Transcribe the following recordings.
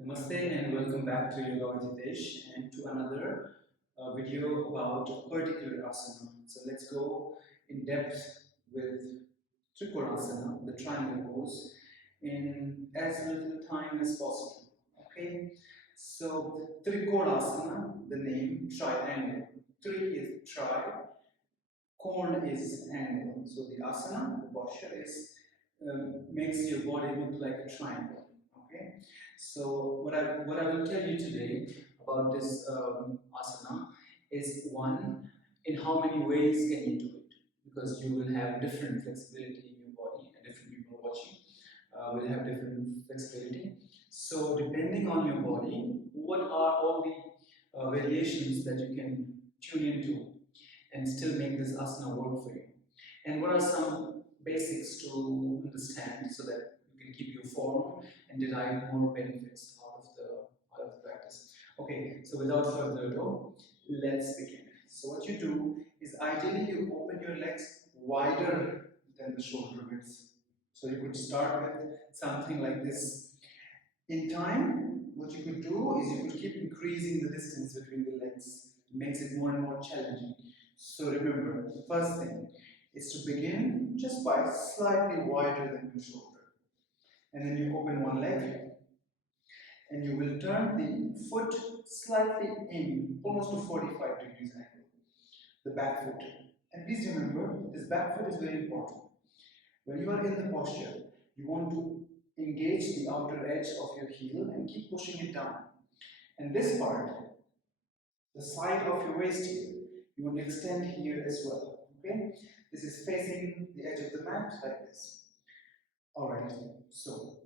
Namaste and welcome back to Yoga with Hitesh and to another video about a particular asana. So let's go in depth with Trikonasana, the triangle pose, in as little time as possible. Okay, so Trikonasana, the name triangle. Tri is tri, Kon is angle. So the asana, the posture is makes your body look like a triangle. Okay. So what I will tell you today about this asana is one, in how many ways can you do it, because you will have different flexibility in your body and different people watching will have different flexibility. So depending on your body, what are all the variations that you can tune into and still make this asana work for you? And what are some basics to understand so that you can keep your form and derive more benefits out of the practice? Okay, so without further ado, let's begin. So what you do is ideally you open your legs wider than the shoulder width. So you could start with something like this. In time, what you could do is you could keep increasing the distance between the legs. It makes it more and more challenging. So remember, the first thing is to begin just by slightly wider than your shoulder. And then you open one leg and you will turn the foot slightly in, almost to 45 degrees angle, the back foot. And please remember, this back foot is very important. When you are in the posture, you want to engage the outer edge of your heel and keep pushing it down. And this part, the side of your waist here, you want to extend here as well. Okay? This is facing the edge of the mat like this. Alright, so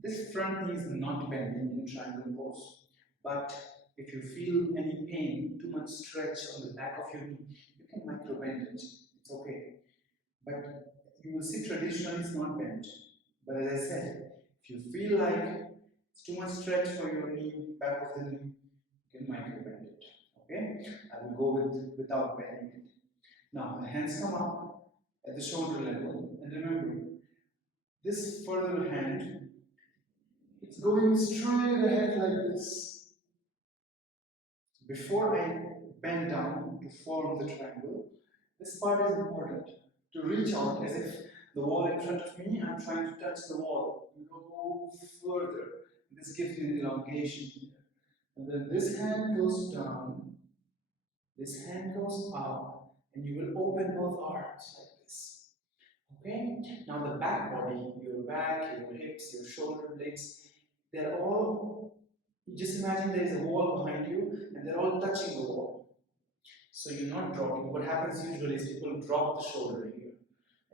this front knee is not bending in triangle pose. But if you feel any pain, too much stretch on the back of your knee, you can micro bend it. It's okay. But you will see traditionally it's not bent. But as I said, if you feel like it's too much stretch for your knee, back of the knee, you can micro bend it. Okay? I will go without bending it. Now the hands come up at the shoulder level, and remember, this further hand, it's going straight ahead like this. Before I bend down to form the triangle, this part is important. To reach out as if the wall in front of me, I'm trying to touch the wall. You go further. This gives you an elongation here. And then this hand goes down, this hand goes up, and you will open both arms like this. Okay? Now the back body, your back, your hips, your shoulder blades, they're all, you just imagine there is a wall behind you and they're all touching the wall. So you're not dropping. What happens usually is people drop the shoulder here.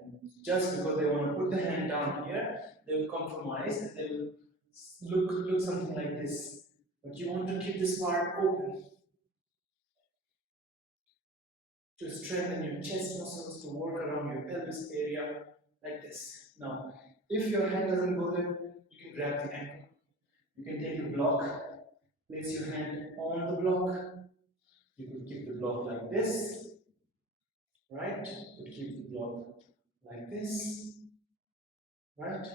And just because they want to put the hand down here, they will compromise and they will look something like this. But you want to keep this part open to strengthen your chest muscles, to work around your pelvis area like this. Now, if your hand doesn't go there, you can grab the ankle. You can take a block, place your hand on the block. You could keep the block like this, right? You could keep the block like this, right?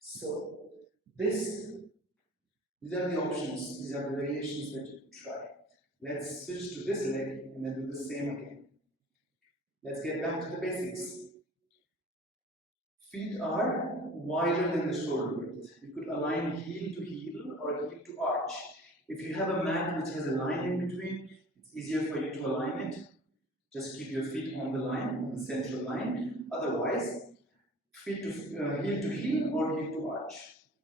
So, these are the options, these are the variations that you can try. Let's switch to this leg and then do the same again. Let's get back to the basics. Feet are wider than the shoulder width. You could align heel to heel or heel to arch. If you have a mat which has a line in between, it's easier for you to align it. Just keep your feet on the line, on the central line. Otherwise, feet to heel or heel to arch.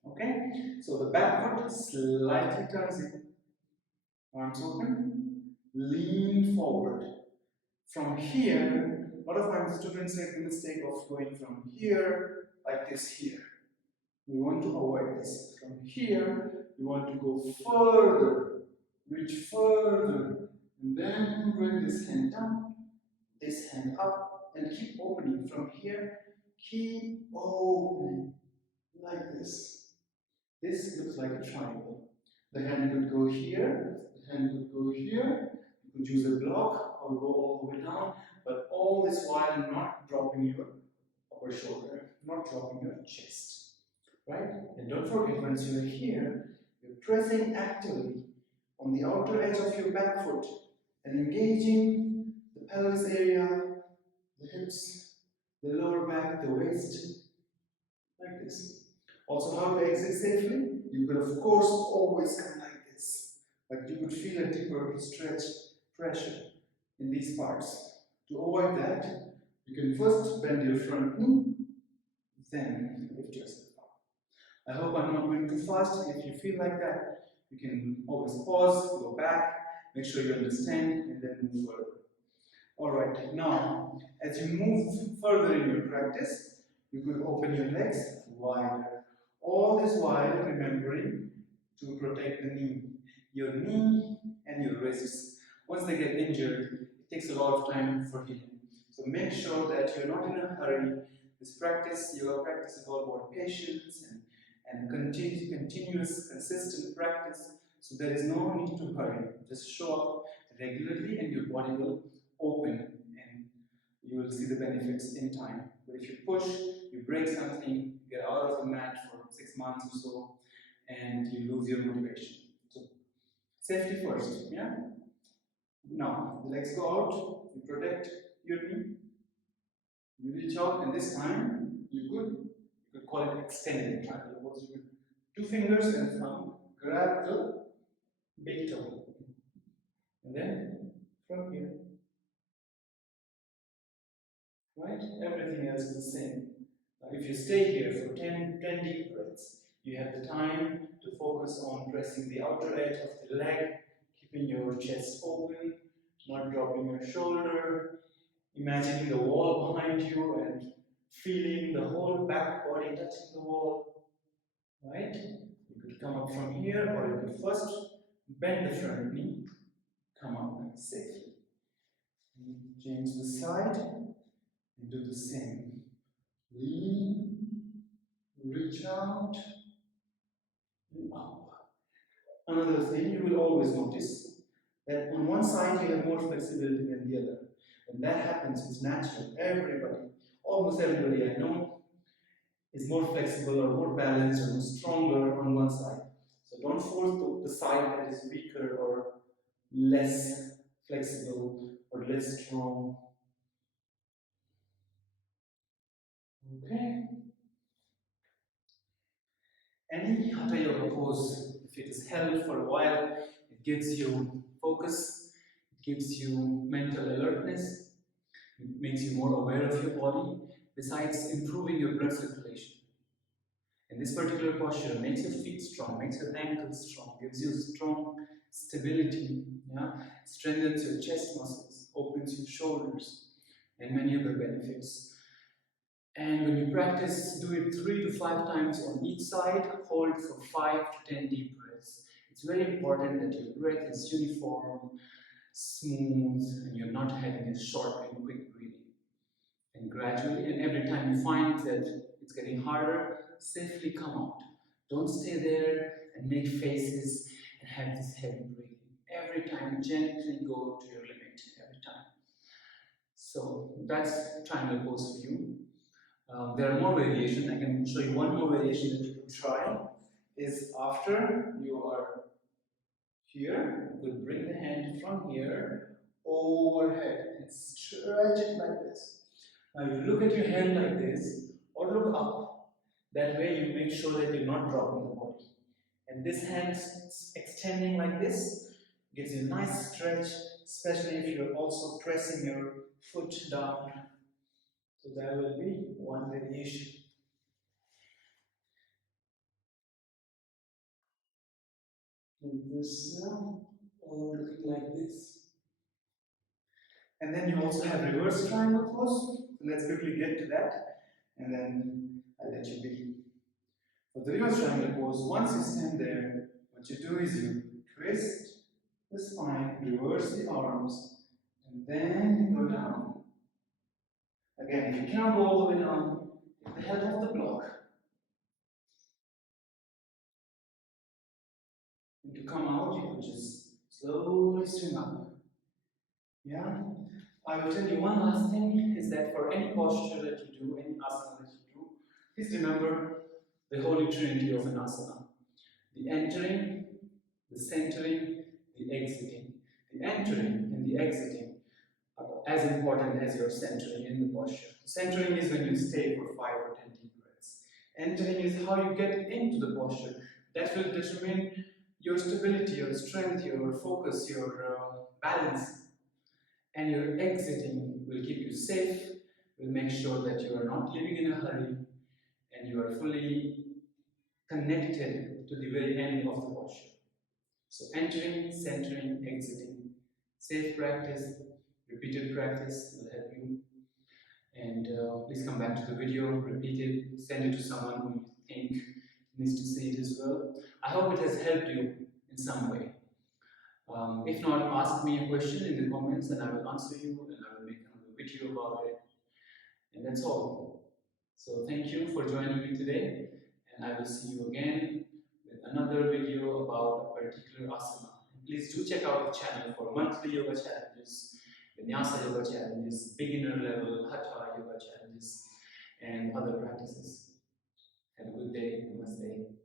Okay? So the back foot slightly turns in. Arms open. Lean forward. From here, a lot of my students make the mistake of going from here like this here. We want to avoid this. From here, we want to go further, reach further, and then bring this hand down, this hand up, and keep opening. From here, keep opening like this. This looks like a triangle. The hand could go here, the hand could go here. You could use a block or go all the way down, but all this while not dropping your upper shoulder, not dropping your chest. Right? And don't forget, once you're here, your pressing actively on the outer edge of your back foot and engaging the pelvis area, the hips, the lower back, the waist, like this. Also, how to exit safely? You could, of course, always come like this, but you could feel a deeper stretch pressure in these parts. To avoid that, you can first bend your front knee, then lift yourself up. I hope I'm not going too fast. If you feel like that, you can always pause, go back, make sure you understand, and then move further. Alright, now, as you move further in your practice, you could open your legs wider. All this while remembering to protect the knee. Your knee and your wrists. Once they get injured, it takes a lot of time for healing. So make sure that you're not in a hurry. This practice, yoga practice, is all about patience and continuous, consistent practice. So there is no need to hurry. Just show up regularly and your body will open and you will see the benefits in time. But if you push, you break something, get out of the mat for 6 months or so, and you lose your motivation. So safety first, yeah? Now, the legs go out, you protect your knee, you reach out, and this time you could call it extended triangle. You could 2 fingers and thumb grab the big toe, and then from here, right? Everything else is the same. If you stay here for 10 deep breaths, you have the time to focus on pressing the outer edge of the leg, keeping your chest open, not dropping your shoulder, imagining the wall behind you and feeling the whole back body touching the wall, right? You could come up from here, or you could first bend the front knee, come up safely. Change the side and do the same. Lean, reach out, and up. Another thing you will always notice that on one side you have more flexibility than the other. When that happens, it's natural. Everybody, almost everybody I know, is more flexible or more balanced or more stronger on one side. So don't force the side that is weaker or less flexible or less strong. Okay. Any Hatha Yoga pose, if it is held for a while, it gives you focus, it gives you mental alertness, it makes you more aware of your body, besides improving your blood circulation. And this particular posture makes your feet strong, makes your ankles strong, gives you strong stability, yeah? Strengthens your chest muscles, opens your shoulders, and many other benefits. And when you practice, do it 3 to 5 times on each side, hold for 5 to 10 deep breaths. It's very important that your breath is uniform, smooth, and you're not having a short and quick breathing. And gradually, and every time you find that it's getting harder, safely come out. Don't stay there and make faces and have this heavy breathing. Every time, gently go to your limit, every time. So that's triangle pose for you. There are more variations. I can show you one more variation that you can try. Is after you are here, you will bring the hand from here overhead and stretch it like this. Now you look at your hand like this or look up. That way you make sure that you're not dropping the body. And this hand extending like this gives you a nice stretch, especially if you're also pressing your foot down. So that will be one variation. Like this now, or looking like this. And then you also have reverse triangle pose. So let's quickly get to that, and then I'll let you be. For the reverse triangle pose, once you stand there, what you do is you twist the spine, reverse the arms, and then you go down. Again, if you cannot go all the way down, with the help of the block, and to come out, you could just slowly swing up. Yeah? I will tell you one last thing, is that for any posture that you do, any asana that you do, please remember the Holy Trinity of an asana. The entering, The centering, the exiting. The entering and the exiting are as important as your centering in the posture. Centering is when you stay for 5 or 10 deep breaths. Entering is how you get into the posture. That will determine your stability, your strength, your focus, your balance. And your exiting will keep you safe, will make sure that you are not living in a hurry and you are fully connected to the very end of the posture. So entering, centering, exiting. Safe practice, repeated practice will help you. And please come back to the video, repeat it, send it to someone who you think needs to see it as well. I hope it has helped you in some way. If not, ask me a question in the comments and I will answer you and I will make another video about it. And that's all. So thank you for joining me today and I will see you again with another video about a particular asana. Please do check out the channel for monthly yoga challenges, vinyasa yoga challenges, beginner level hatha yoga challenges, and other practices. Have a good day. Namaste.